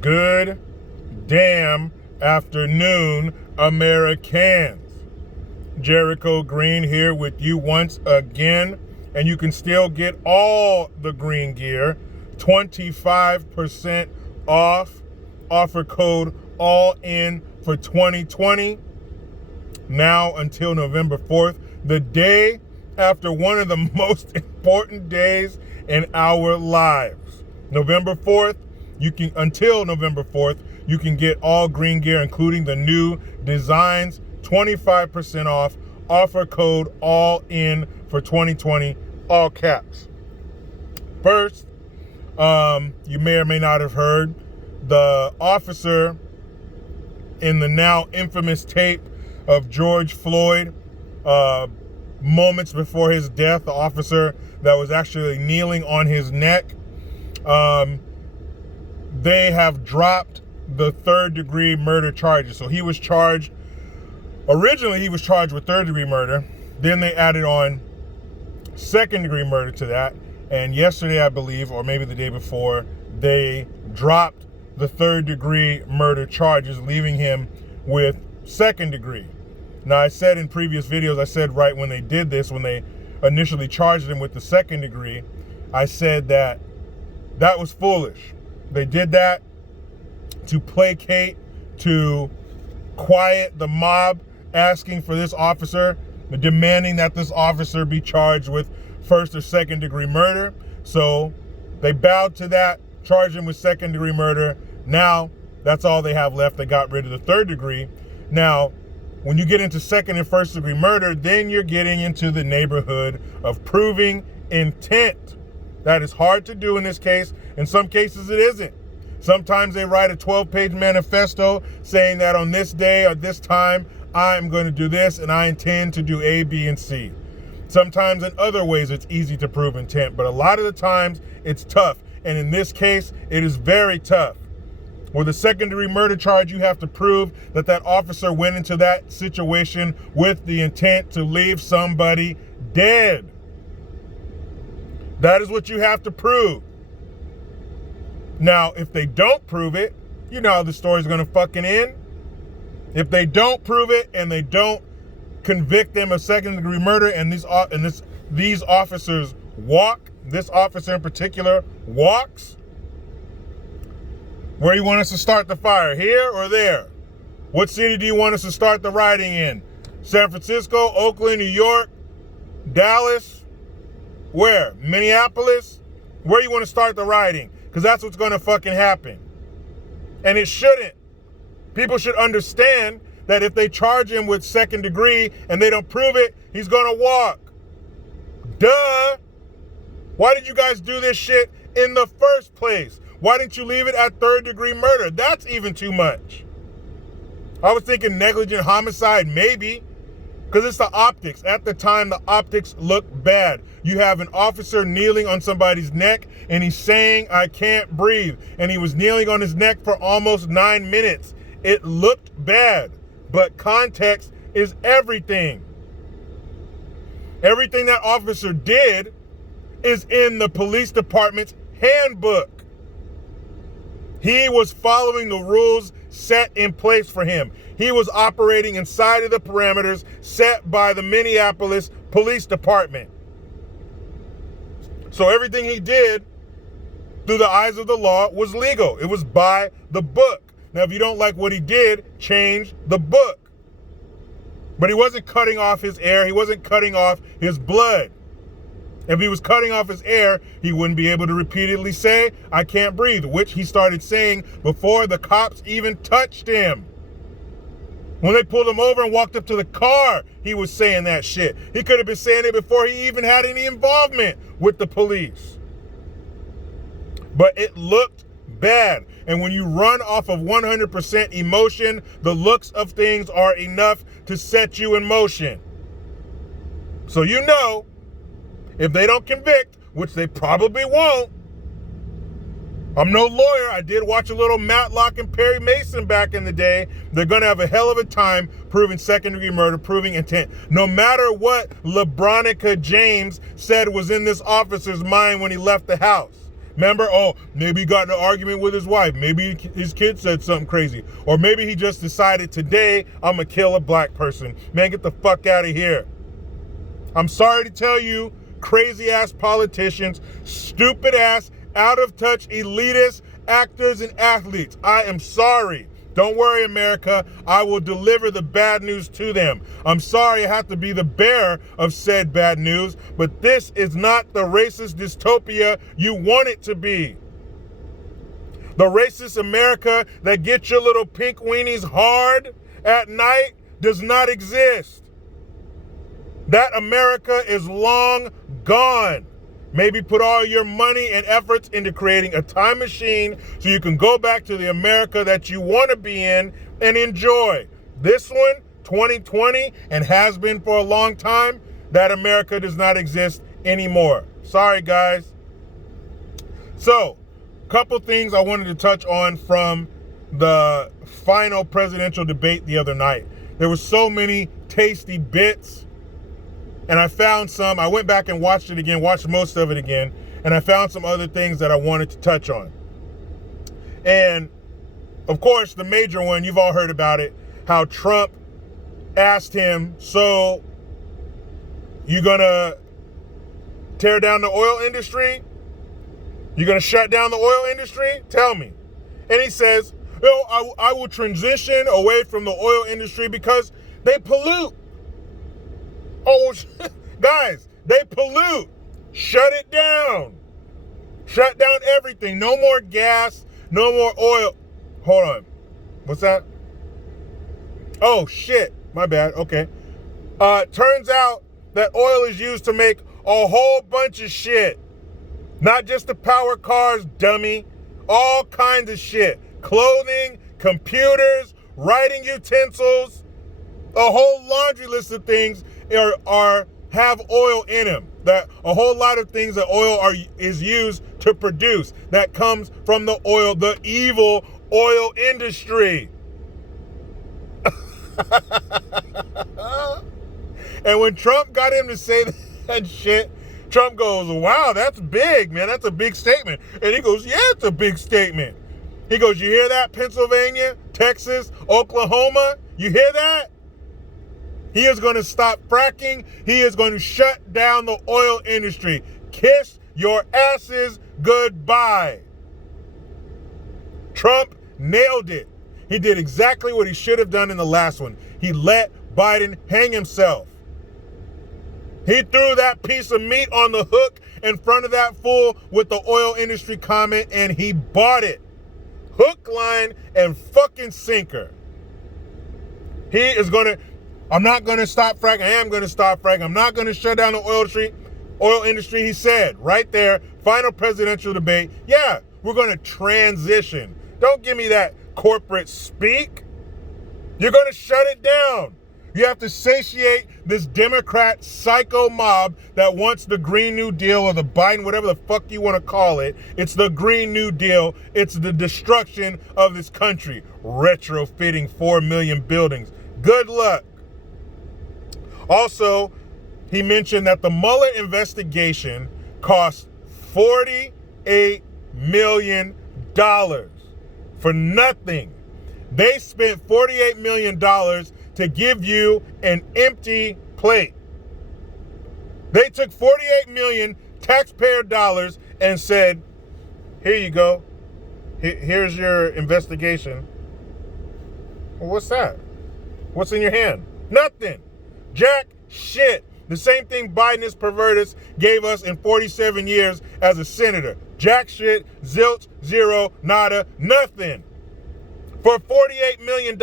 Good damn afternoon, Americans. Jericho Green here with you once again, and you can still get all the green gear 25% off. Offer code ALLIN for 2020 now until November 4th, the day after one of the most important days in our lives. November 4th, until November 4th, you can get all green gear, including the new designs, 25% off. Offer code ALLIN for 2020, all caps. First, you may or may not have heard, the officer in the now infamous tape of George Floyd, moments before his death, the officer that was actually kneeling on his neck, they have dropped the third-degree murder charges. So originally he was charged with third-degree murder. Then they added on second-degree murder to that. And yesterday, I believe, or maybe the day before, they dropped the third-degree murder charges, leaving him with second-degree. Now, I said in previous videos, right when they did this, when they initially charged him with the second degree, I said that was foolish. They did that to placate, to quiet the mob asking for this officer, demanding that this officer be charged with first or second degree murder. So they bowed to that, charged him with second degree murder. Now that's all they have left. They got rid of the third degree. Now, when you get into second and first degree murder, then you're getting into the neighborhood of proving intent. That is hard to do in this case. In some cases, it isn't. Sometimes they write a 12-page manifesto saying that on this day or this time, I'm going to do this and I intend to do A, B, and C. Sometimes in other ways, it's easy to prove intent, but a lot of the times it's tough. And in this case, it is very tough. With a second-degree murder charge, you have to prove that that officer went into that situation with the intent to leave somebody dead. That is what you have to prove. Now, if they don't prove it, you know how the story's going to fucking end. If they don't prove it and they don't convict them of second-degree murder, and these officers walk, this officer in particular walks, where you want us to start the fire, here or there? What city do you want us to start the rioting in? San Francisco, Oakland, New York, Dallas? Where? Minneapolis? Where you want to start the rioting? Because that's what's going to fucking happen. And it shouldn't. People should understand that if they charge him with second degree and they don't prove it, he's going to walk. Duh. Why did you guys do this shit in the first place? Why didn't you leave it at third-degree murder? That's even too much. I was thinking negligent homicide, maybe, because it's the optics. At the time, the optics look bad. You have an officer kneeling on somebody's neck, and he's saying, I can't breathe. And he was kneeling on his neck for almost 9 minutes. It looked bad, but context is everything. Everything that officer did is in the police department's handbook. He was following the rules set in place for him. He was operating inside of the parameters set by the Minneapolis Police Department. So everything he did through the eyes of the law was legal. It was by the book. Now, if you don't like what he did, change the book. But he wasn't cutting off his air. He wasn't cutting off his blood. If he was cutting off his air, he wouldn't be able to repeatedly say, I can't breathe, which he started saying before the cops even touched him. When they pulled him over and walked up to the car, he was saying that shit. He could have been saying it before he even had any involvement with the police. But it looked bad. And when you run off of 100% emotion, the looks of things are enough to set you in motion. So you know, if they don't convict, which they probably won't, I'm no lawyer. I did watch a little Matlock and Perry Mason back in the day. They're going to have a hell of a time proving second-degree murder, proving intent. No matter what LeBronica James said was in this officer's mind when he left the house. Remember, oh, maybe he got in an argument with his wife. Maybe his kid said something crazy. Or maybe he just decided today, I'm going to kill a black person. Man, get the fuck out of here. I'm sorry to tell you, crazy ass politicians, stupid ass, out of touch, elitist actors and athletes. I am sorry. Don't worry, America. I will deliver the bad news to them. I'm sorry I have to be the bearer of said bad news, but this is not the racist dystopia you want it to be. The racist America that gets your little pink weenies hard at night does not exist. That America is long gone. Maybe put all your money and efforts into creating a time machine so you can go back to the America that you want to be in and enjoy. This one, 2020, and has been for a long time, that America does not exist anymore. Sorry, guys. So, a couple things I wanted to touch on from the final presidential debate the other night. There were so many tasty bits. And I found some, I went back and watched it again, watched most of it again, and I found some other things that I wanted to touch on. And, of course, the major one, you've all heard about it, how Trump asked him, so you gonna tear down the oil industry? You gonna shut down the oil industry? Tell me. And he says, I will transition away from the oil industry because they pollute. Oh, guys, they pollute. Shut it down. Shut down everything. No more gas. No more oil. Hold on. What's that? Oh, shit. My bad. Okay. Turns out that oil is used to make a whole bunch of shit. Not just the power cars, dummy. All kinds of shit. Clothing, computers, writing utensils, a whole laundry list of things have oil in them. That a whole lot of things that oil is used to produce that comes from the oil, the evil oil industry. And when Trump got him to say that shit, Trump goes, wow, that's big, man. That's a big statement. And he goes, yeah, it's a big statement. He goes, you hear that, Pennsylvania, Texas, Oklahoma? You hear that? He is going to stop fracking. He is going to shut down the oil industry. Kiss your asses goodbye. Trump nailed it. He did exactly what he should have done in the last one. He let Biden hang himself. He threw that piece of meat on the hook in front of that fool with the oil industry comment, and he bought it. Hook, line, and fucking sinker. He is going to... I'm not going to stop fracking. I am going to stop fracking. I'm not going to shut down the oil industry, he said. Right there, final presidential debate. Yeah, we're going to transition. Don't give me that corporate speak. You're going to shut it down. You have to satiate this Democrat psycho mob that wants the Green New Deal or the Biden, whatever the fuck you want to call it. It's the Green New Deal. It's the destruction of this country. Retrofitting 4 million buildings. Good luck. Also, he mentioned that the Mueller investigation cost $48 million for nothing. They spent $48 million to give you an empty plate. They took $48 million taxpayer dollars and said, here you go. Here's your investigation. Well, what's that? What's in your hand? Nothing. Jack shit. The same thing Biden is pervertus gave us in 47 years as a senator. Jack shit, zilch, zero, nada, nothing. For $48 million.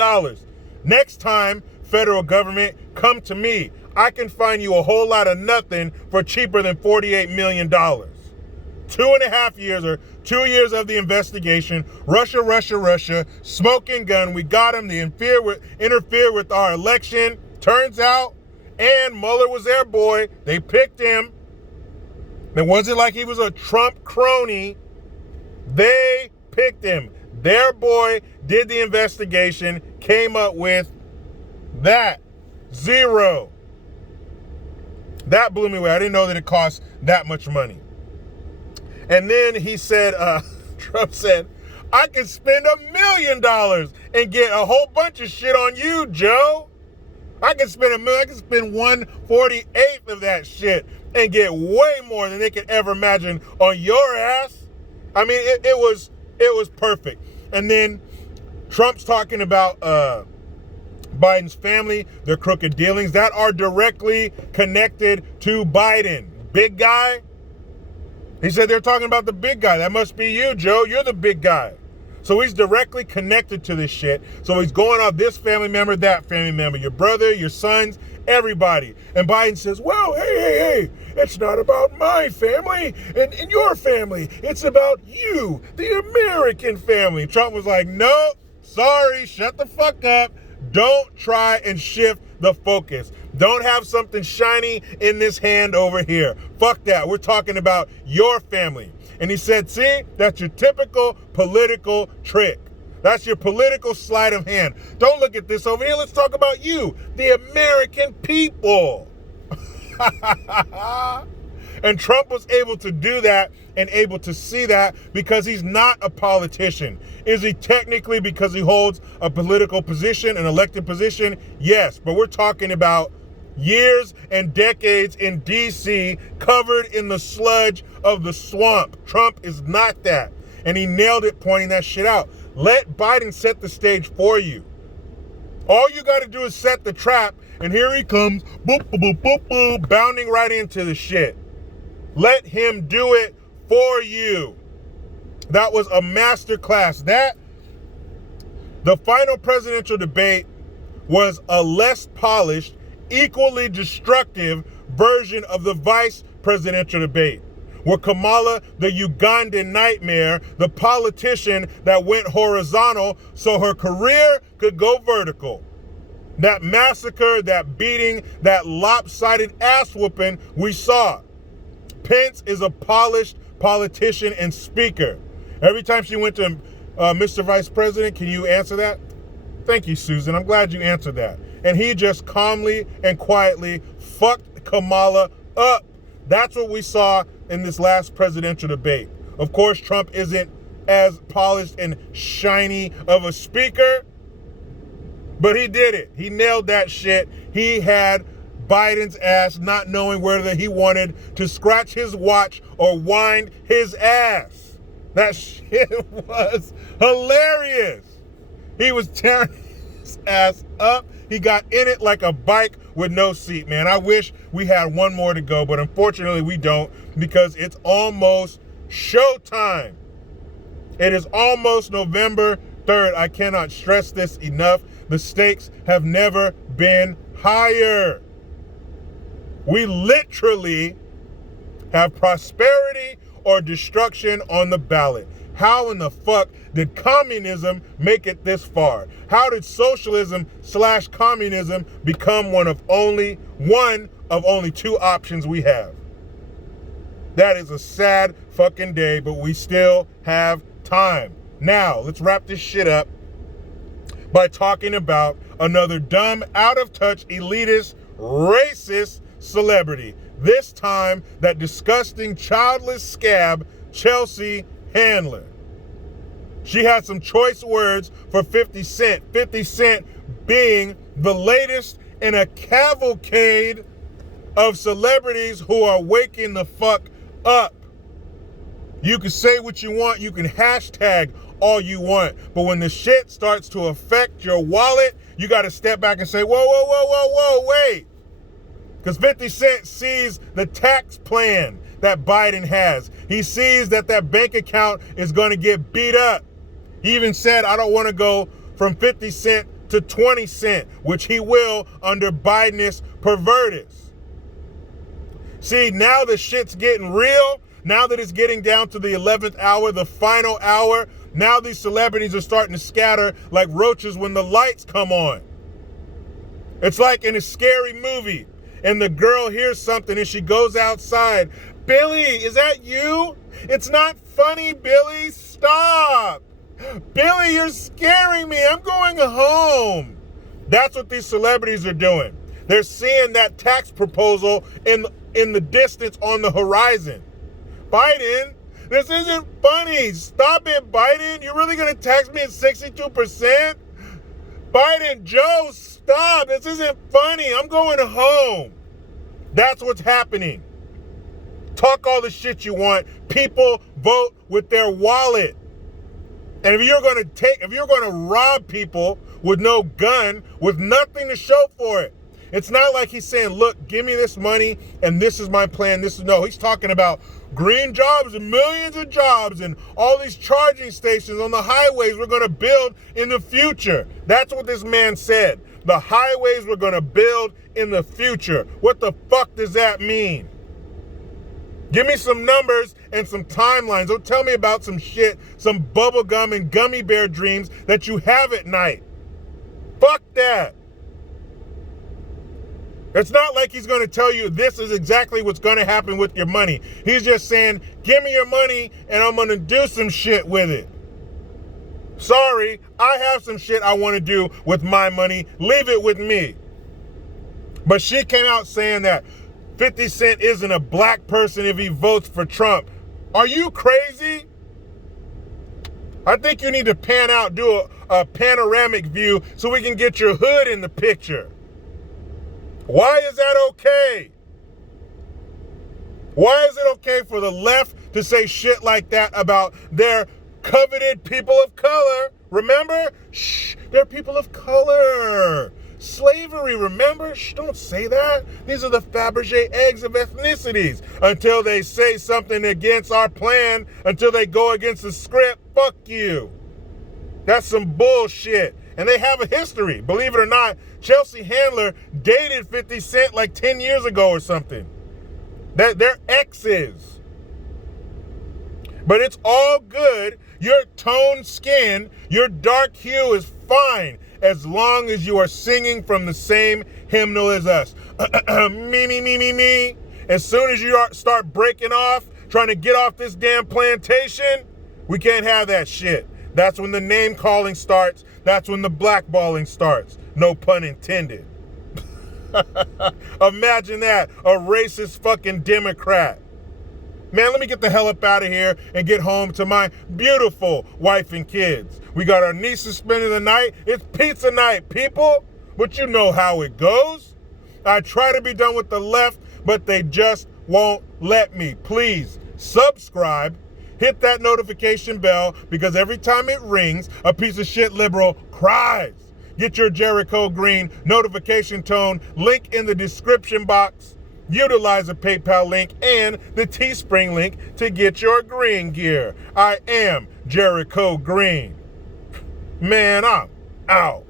Next time, federal government, come to me. I can find you a whole lot of nothing for cheaper than $48 million. 2.5 years or 2 years of the investigation. Russia, smoking gun. We got him. They interfere with our election. Turns out, and Mueller was their boy. They picked him. It wasn't like he was a Trump crony. They picked him. Their boy did the investigation, came up with that. Zero. That blew me away. I didn't know that it cost that much money. And then he said, Trump said, I could spend $1 million and get a whole bunch of shit on you, Joe. I could spend $1 million, I could spend 1/48 of that shit and get way more than they could ever imagine on your ass. I mean, it was perfect. And then Trump's talking about Biden's family, their crooked dealings that are directly connected to Biden. Big guy. He said they're talking about the big guy. That must be you, Joe. You're the big guy. So he's directly connected to this shit. So he's going off this family member, that family member, your brother, your sons, everybody. And Biden says, well, hey, it's not about my family and your family. It's about you, the American family. Trump was like, no, sorry, shut the fuck up. Don't try and shift the focus. Don't have something shiny in this hand over here. Fuck that. We're talking about your family. And he said, see, that's your typical political trick. That's your political sleight of hand. Don't look at this over here. Let's talk about you, the American people. And Trump was able to do that and able to see that because he's not a politician. Is he technically because he holds a political position, an elected position? Yes, but we're talking about years and decades in D.C. covered in the sludge of the swamp. Trump is not that. And he nailed it pointing that shit out. Let Biden set the stage for you. All you got to do is set the trap, and here he comes, boop, boop, boop, boop, boop, bounding right into the shit. Let him do it for you. That was a masterclass. The final presidential debate was a less polished, equally destructive version of the vice presidential debate, where Kamala, the Ugandan nightmare, the politician that went horizontal so her career could go vertical. That massacre, that beating, that lopsided ass whooping we saw. Pence is a polished politician and speaker. Every time she went to Mr. Vice President, can you answer that? Thank you, Susan. I'm glad you answered that. And he just calmly and quietly fucked Kamala up. That's what we saw in this last presidential debate. Of course, Trump isn't as polished and shiny of a speaker, but he did it. He nailed that shit. He had Biden's ass not knowing whether he wanted to scratch his watch or wind his ass. That shit was hilarious. He was tearing his ass up. He got in it like a bike with no seat, man. I wish we had one more to go, but unfortunately we don't because it's almost showtime. It is almost November 3rd. I cannot stress this enough. The stakes have never been higher. We literally have prosperity or destruction on the ballot. How in the fuck did communism make it this far? How did socialism/communism become one of only two options we have? That is a sad fucking day, but we still have time. Now, let's wrap this shit up by talking about another dumb, out of touch, elitist, racist celebrity. This time, that disgusting, childless scab, Chelsea Handler. She had some choice words for 50 Cent. 50 Cent being the latest in a cavalcade of celebrities who are waking the fuck up. You can say what you want. You can hashtag all you want. But when the shit starts to affect your wallet, you got to step back and say, whoa, wait. Because 50 Cent sees the tax plan that Biden has. He sees that bank account is going to get beat up. He even said, I don't want to go from 50 cent to 20 cent, which he will under Biden's pervertus. See, now the shit's getting real. Now that it's getting down to the 11th hour, the final hour, now these celebrities are starting to scatter like roaches when the lights come on. It's like in a scary movie. And the girl hears something and she goes outside. Billy, is that you? It's not funny, Billy. Stop. Billy, you're scaring me. I'm going home. That's what these celebrities are doing. They're seeing that tax proposal in the distance on the horizon. Biden, This isn't funny. Stop it, Biden. You're really going to tax me at 62%? Biden, Joe, stop. This isn't funny. I'm going home. That's what's happening. Talk all the shit you want. People vote with their wallet. And if you're going to rob people with no gun, with nothing to show for it, it's not like he's saying, look, give me this money and this is my plan. No, he's talking about green jobs and millions of jobs and all these charging stations on the highways we're going to build in the future. That's what this man said. The highways we're going to build in the future. What the fuck does that mean? Give me some numbers and some timelines. Don't tell me about some shit, some bubblegum and gummy bear dreams that you have at night. Fuck that. It's not like he's going to tell you this is exactly what's going to happen with your money. He's just saying, give me your money and I'm going to do some shit with it. Sorry, I have some shit I want to do with my money. Leave it with me. But she came out saying that 50 Cent isn't a black person if he votes for Trump. Are you crazy? I think you need to pan out, do a panoramic view so we can get your hood in the picture. Why is that okay? Why is it okay for the left to say shit like that about their coveted people of color? Remember? Shh, they're people of color. Slavery, remember? Shh, don't say that. These are the Fabergé eggs of ethnicities. Until they say something against our plan, until they go against the script, fuck you. That's some bullshit. And they have a history. Believe it or not, Chelsea Handler dated 50 Cent like 10 years ago or something. They're exes. But it's all good. Your toned skin, your dark hue is fine as long as you are singing from the same hymnal as us. Me, me, me, me, me. As soon as you start breaking off, trying to get off this damn plantation, we can't have that shit. That's when the name calling starts. That's when the blackballing starts. No pun intended. Imagine that, a racist fucking Democrat. Man, let me get the hell up out of here and get home to my beautiful wife and kids. We got our nieces spending the night. It's pizza night, people. But you know how it goes. I try to be done with the left, but they just won't let me. Please subscribe. Hit that notification bell because every time it rings, a piece of shit liberal cries. Get your Jericho Green notification tone, link in the description box. Utilize the PayPal link and the Teespring link to get your green gear. I am Jericho Green. Man, I'm out.